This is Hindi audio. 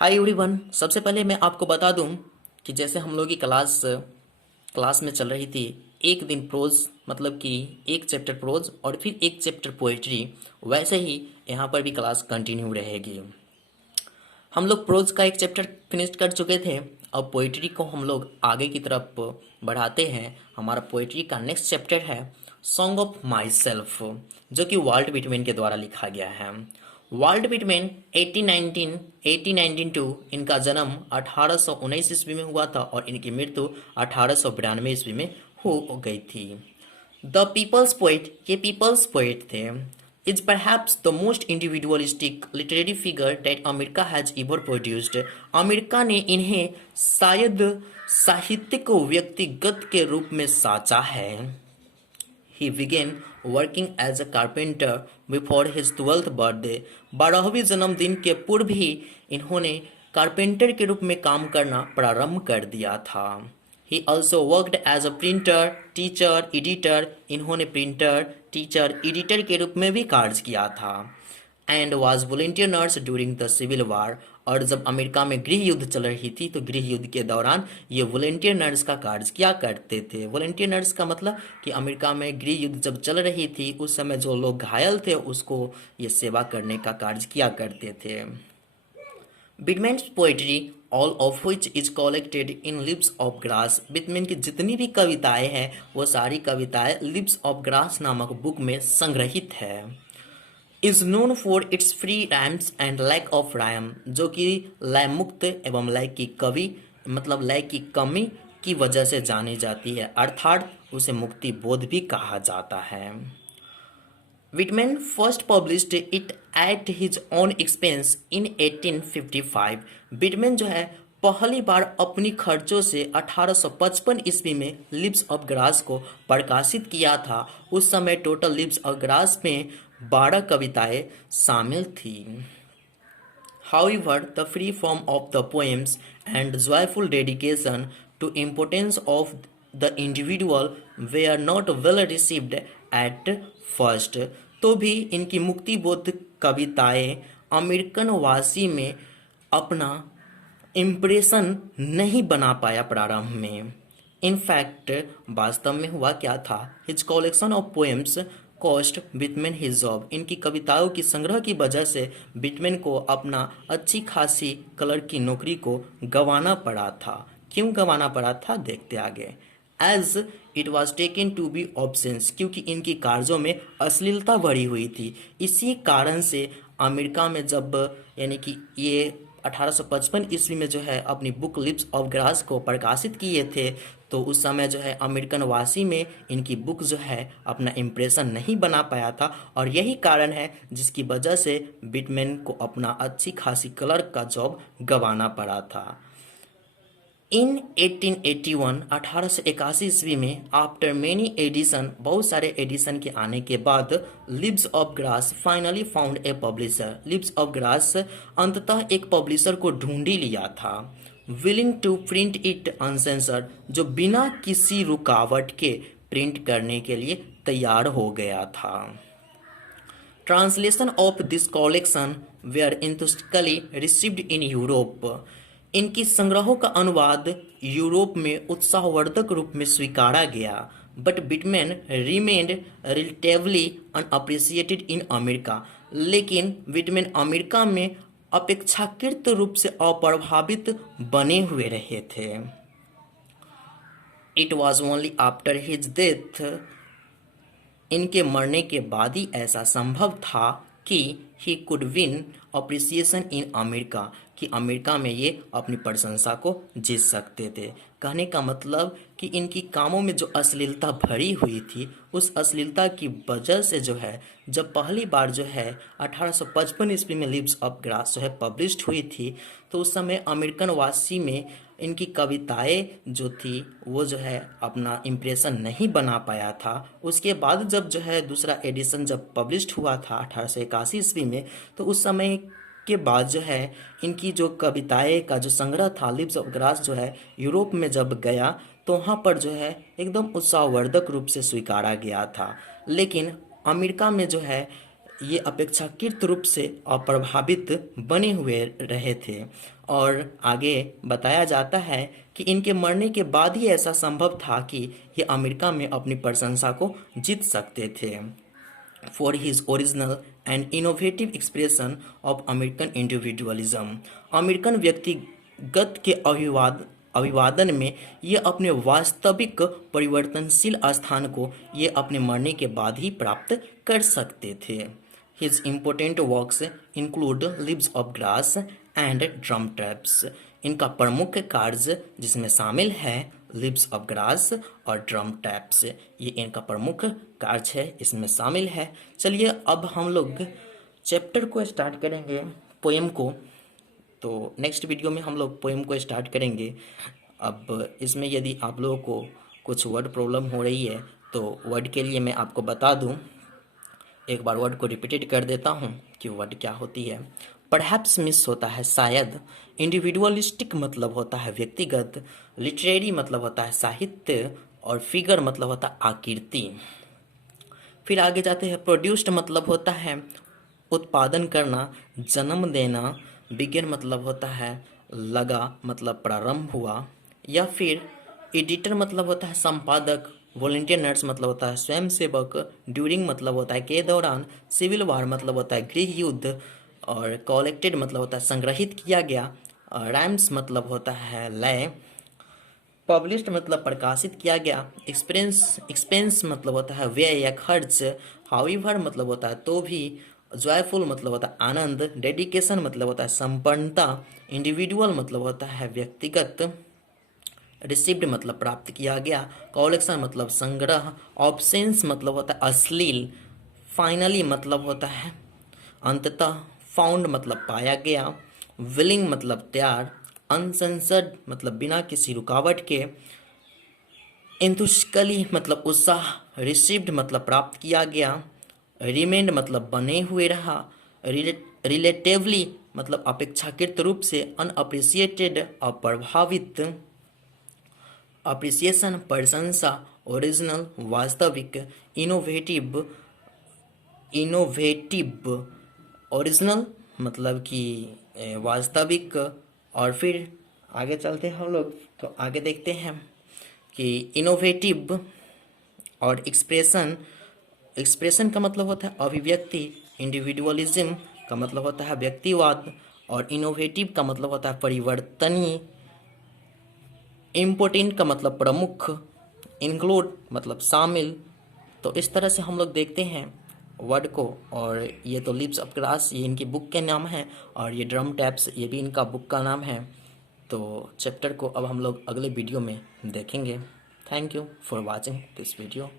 Hi everyone. सबसे पहले मैं आपको बता दूं कि जैसे हम लोग की क्लास क्लास में चल रही थी, एक दिन प्रोज मतलब कि एक चैप्टर प्रोज और फिर एक चैप्टर पोएट्री, वैसे ही यहाँ पर भी क्लास कंटिन्यू रहेगी। हम लोग प्रोज का एक चैप्टर फिनिश कर चुके थे। अब पोइट्री को हम लोग आगे की तरफ बढ़ाते हैं। हमारा पोइट्री का नेक्स्ट चैप्टर है सॉन्ग ऑफ माई सेल्फ, जो कि वाल्ट विटमैन के द्वारा लिखा गया है। वाल्ट विटमैन 1819 टू इनका जन्म 1819 ईस्वी में हुआ था और इनकी मृत्यु 1892 ईस्वी में हो गई थी। द पीपल्स पोएट, ये पीपल्स पोएट थे, is perhaps the most individualistic literary figure that America has ever produced. America ने इन्हें शायद साहित्यिक व्यक्तिगत के रूप में साचा है। He began working as a carpenter before his 12th birthday. 12वीं जन्मदिन के पूर्व ही इन्होंने कारपेंटर के रूप में काम करना प्रारंभ कर दिया था। He also worked as a printer, teacher, editor. इन्होंने प्रिंटर, टीचर, एडिटर के रूप में भी कार्य किया था। And was volunteer nurse during the civil war. और जब अमेरिका में गृह युद्ध चल रही थी तो गृह युद्ध के दौरान ये वॉलेंटियर नर्स का कार्य किया करते थे। वॉलेंटियर नर्स का मतलब कि अमेरिका में गृह युद्ध जब चल रही थी उस समय जो लोग घायल थे उसको ये सेवा करने का कार्य किया करते थे। Whitman's poetry, all of which is collected in leaves of grass. Whitman की जितनी भी कविताएं हैं वो सारी कविताएं लिप्स ऑफ ग्रास नामक बुक में संग्रहित है। Is known for its free rhymes and lack of rhyme, जो कि लय मुक्त एवं लय की कवि मतलब लय की कमी की वजह से जानी जाती है, अर्थात उसे मुक्ति बोध भी कहा जाता है। Whitman first published it at his own expense in 1855। Whitman जो है पहली बार अपनी खर्चों से 1855 ईस्वी में लिप्स ऑफ ग्रास को प्रकाशित किया था। उस समय टोटल लिप्स ऑफ ग्रास में 12 कविताएं शामिल थी। However, the free form of the poems and joyful dedication to importance of the individual were not well received at first। तो भी इनकी मुक्तिबोध कविताएं अमेरिकन वासी में अपना इम्प्रेशन नहीं बना पाया प्रारंभ में। इनफैक्ट वास्तव में हुआ क्या था, his collection of poems cost Whitman his job. इनकी कविताओं की संग्रह की वजह से बिटमैन को अपना अच्छी खासी क्लर्क की नौकरी को गंवाना पड़ा था। क्यों गंवाना पड़ा था, देखते आगे। As it was taken to be obscene, क्योंकि इनकी कार्यों में अश्लीलता भरी हुई थी। इसी कारण से अमेरिका में जब यानी कि ये 1855 ईस्वी में जो है अपनी बुक लिप्स ऑफ ग्रास को प्रकाशित किए थे तो उस समय जो है अमेरिकन वासी में इनकी बुक जो है अपना इम्प्रेशन नहीं बना पाया था और यही कारण है जिसकी वजह से बिटमैन को अपना अच्छी खासी क्लर्क का जॉब गंवाना पड़ा था। इन 1881 1881 ईस्वी में आफ्टर मेनी एडिशन, बहुत सारे एडिशन के आने के बाद Leaves of Grass finally found a publisher. Leaves of Grass अंततः एक पब्लिशर को ढूंढ ही लिया था, willing to print it uncensored, जो बिना किसी रुकावट के प्रिंट करने के लिए तैयार हो गया था। Translation of this collection were enthusiastically received in Europe. इनकी संग्रहों का अनुवाद यूरोप में उत्साहवर्धक रूप में स्वीकारा गया। But Whitman remained relatively unappreciated in America. लेकिन बिटमैन अमेरिका में अपेक्षाकृत रूप से अप्रभावित बने हुए रहे थे। It was only after his death, इनके मरने के बाद ही ऐसा संभव था कि he could win appreciation in America, कि अमेरिका में ये अपनी प्रशंसा को जीत सकते थे। कहने का मतलब कि इनकी कामों में जो अश्लीलता भरी हुई थी उस अश्लीलता की वजह से जो है जब पहली बार जो है 1855 ईस्वी में लिप्स ऑफ ग्रास जो है पब्लिश्ड हुई थी तो उस समय अमेरिकन वासी में इनकी कविताएं जो थी वो जो है अपना इम्प्रेशन नहीं बना पाया था। उसके बाद जब जो है दूसरा एडिशन जब पब्लिश्ड हुआ था 1881 ईस्वी में तो उस समय के बाद जो है इनकी जो कविताएं का जो संग्रह था लिप्स ऑफ ग्रास जो है यूरोप में जब गया तो वहाँ पर जो है एकदम उत्साहवर्धक रूप से स्वीकारा गया था। लेकिन अमेरिका में जो है ये अपेक्षाकृत रूप से अप्रभावित बने हुए रहे थे और आगे बताया जाता है कि इनके मरने के बाद ही ऐसा संभव था कि ये अमेरिका में अपनी प्रशंसा को जीत सकते थे। For his original and innovative expression of American individualism, American व्यक्तिगत के अभिवादन में ये अपने वास्तविक परिवर्तनशील स्थान को ये अपने मरने के बाद ही प्राप्त कर सकते थे। His important works include Leaves of Grass and Drum Taps। इनका प्रमुख कार्य जिसमें शामिल है लिव्स ऑफ ग्रास और ड्रम टैप्स, ये इनका प्रमुख कार्य है, इसमें शामिल है। चलिए अब हम लोग चैप्टर को स्टार्ट करेंगे, पोएम को। तो नेक्स्ट वीडियो में हम लोग पोएम को स्टार्ट करेंगे। अब इसमें यदि आप लोगों को कुछ वर्ड प्रॉब्लम हो रही है तो वर्ड के लिए मैं आपको बता दूं, एक बार वर्ड को रिपीटेड कर देता हूं कि वर्ड क्या होती है। परहैप्स मिस होता है शायद, इंडिविजुअलिस्टिक मतलब होता है व्यक्तिगत, लिटरेरी मतलब होता है साहित्य और फिगर मतलब होता है आकृति। फिर आगे जाते हैं, प्रोड्यूस्ड मतलब होता है उत्पादन करना, जन्म देना, बिगिन मतलब होता है लगा मतलब प्रारंभ हुआ, या फिर एडिटर मतलब होता है संपादक, वॉलंटियर्स मतलब होता है स्वयंसेवक, ड्यूरिंग मतलब होता है के दौरान, सिविल वार मतलब होता है गृह युद्ध, और कलेक्टेड मतलब होता है संग्रहित किया गया, रैम्स मतलब होता है लय, पब्लिश्ड मतलब प्रकाशित किया गया, एक्सपेंस मतलब होता है व्यय या खर्च, हाउएवर मतलब होता है तो भी, जॉयफुल मतलब होता है आनंद, डेडिकेशन मतलब होता है संपन्नता, इंडिविजुअल मतलब होता है व्यक्तिगत, रिसीव्ड मतलब प्राप्त किया गया, कलेक्शन मतलब संग्रह, ऑब्सेंस मतलब होता है अश्लील, फाइनली मतलब होता है अंततः, फाउंड मतलब पाया गया, विलिंग मतलब तैयार, अनसेंसर्ड मतलब बिना किसी रुकावट के, एंथुसिकली मतलब उत्साह, रिसीव्ड मतलब प्राप्त किया गया, रिमेंड मतलब बने हुए रहा, रिलेटिवली मतलब अपेक्षाकृत रूप से, अनअप्रिसिएटेड अप्रभावित, अप्रिसिएशन प्रशंसा, ओरिजिनल वास्तविक, इनोवेटिव इनोवेटिव ओरिजिनल मतलब कि वास्तविक। और फिर आगे चलते हैं हम लोग, तो आगे देखते हैं कि इनोवेटिव और एक्सप्रेशन का मतलब होता है अभिव्यक्ति, इंडिविजुअलिज्म का मतलब होता है व्यक्तिवाद, और इनोवेटिव का मतलब होता है परिवर्तनीय, इम्पोर्टेंट का मतलब प्रमुख, इंक्लूड मतलब शामिल। तो इस तरह से हम लोग देखते हैं वर्ड को। और ये तो लिप्स ऑफ ग्रास ये इनकी बुक के नाम है, और ये ड्रम टैप्स ये भी इनका बुक का नाम है। तो चैप्टर को अब हम लोग अगले वीडियो में देखेंगे। Thank you for watching this video.